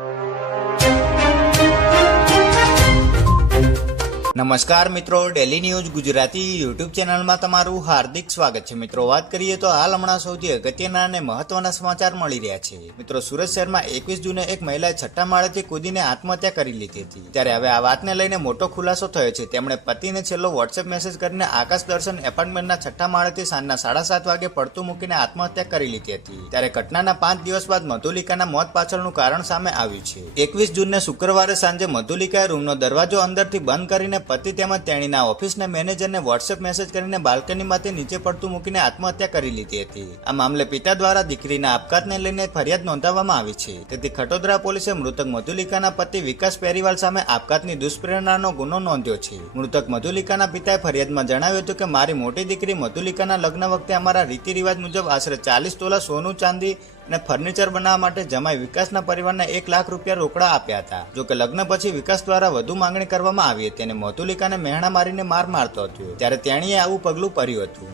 you. નમસ્કાર મિત્રો daily news Gujarati YouTube ચેનલમાં તમારું હાર્દિક સ્વાગત છે. મિત્રો, વાત કરીએ તો હાલ હમણાં સૌથી અગત્યના અને મહત્વના સમાચાર મળી રહ્યા છે. મિત્રો, સુરત શહેરમાં એકવીસ જૂને એક મહિલાએ છઠ્ઠા માળેથી કૂદીને આત્મહત્યા કરી લીધી હતી. ત્યારે હવે આ વાતને લઈને મોટો ખુલાસો થયો છે. તેમણે પતિને છેલ્લો વોટ્સએપ મેસેજ કરીને આકાશ દર્શન એપાર્ટમેન્ટના છઠ્ઠા માળેથી સાંજના સાડા સાત વાગે પડતું મૂકીને આત્મહત્યા કરી લીધી હતી. ત્યારે ઘટનાના પાંચ દિવસ બાદ મધુલિકાના મોત પાછળનું કારણ સામે આવ્યું છે. એકવીસ જૂનને શુક્રવારે સાંજે મધુલિકાએ રૂમનો દરવાજો અંદરથી બંધ કરીને પતિ તેમજ તેણીના ઓફિસના મેનેજરને વોટ્સએપ મેસેજ કરીને બાલ્કનીમાંથી નીચે પડતું મૂકીને આત્મહત્યા કરી લીધી હતી. આ મામલે પિતા દ્વારા દીકરીના આપઘાતને લઈને ફરિયાદ નોંધાવવામાં આવી છે. તેથી ખટોદરા પોલીસે મૃતક મધુલિકાના પતિ વિકાસ પેરીવાલ સામે આપઘાતની દુષ્પ્રેરણાનો ગુનો નોંધ્યો છે. મૃતક મધુલિકાના પિતાએ ફરિયાદમાં જણાવ્યું હતું કે, મારી મોટી દીકરી મધુલિકાના લગ્ન વખતે અમારા રીતિ રિવાજ મુજબ આશરે ચાલીસ તોલા સોનું, ચાંદી અને ફર્નિચર બનાવવા માટે જમાઈ વિકાસના પરિવારને એક લાખ રૂપિયા રોકડા આપ્યા હતા. જો કે લગ્ન પછી વિકાસ દ્વારા વધુ માંગણી કરવામાં આવી હતી અને મધુલિકાને મહેણા મારીને માર મારતો હતો. ત્યારે તેણીએ આવું પગલું ભર્યું હતું.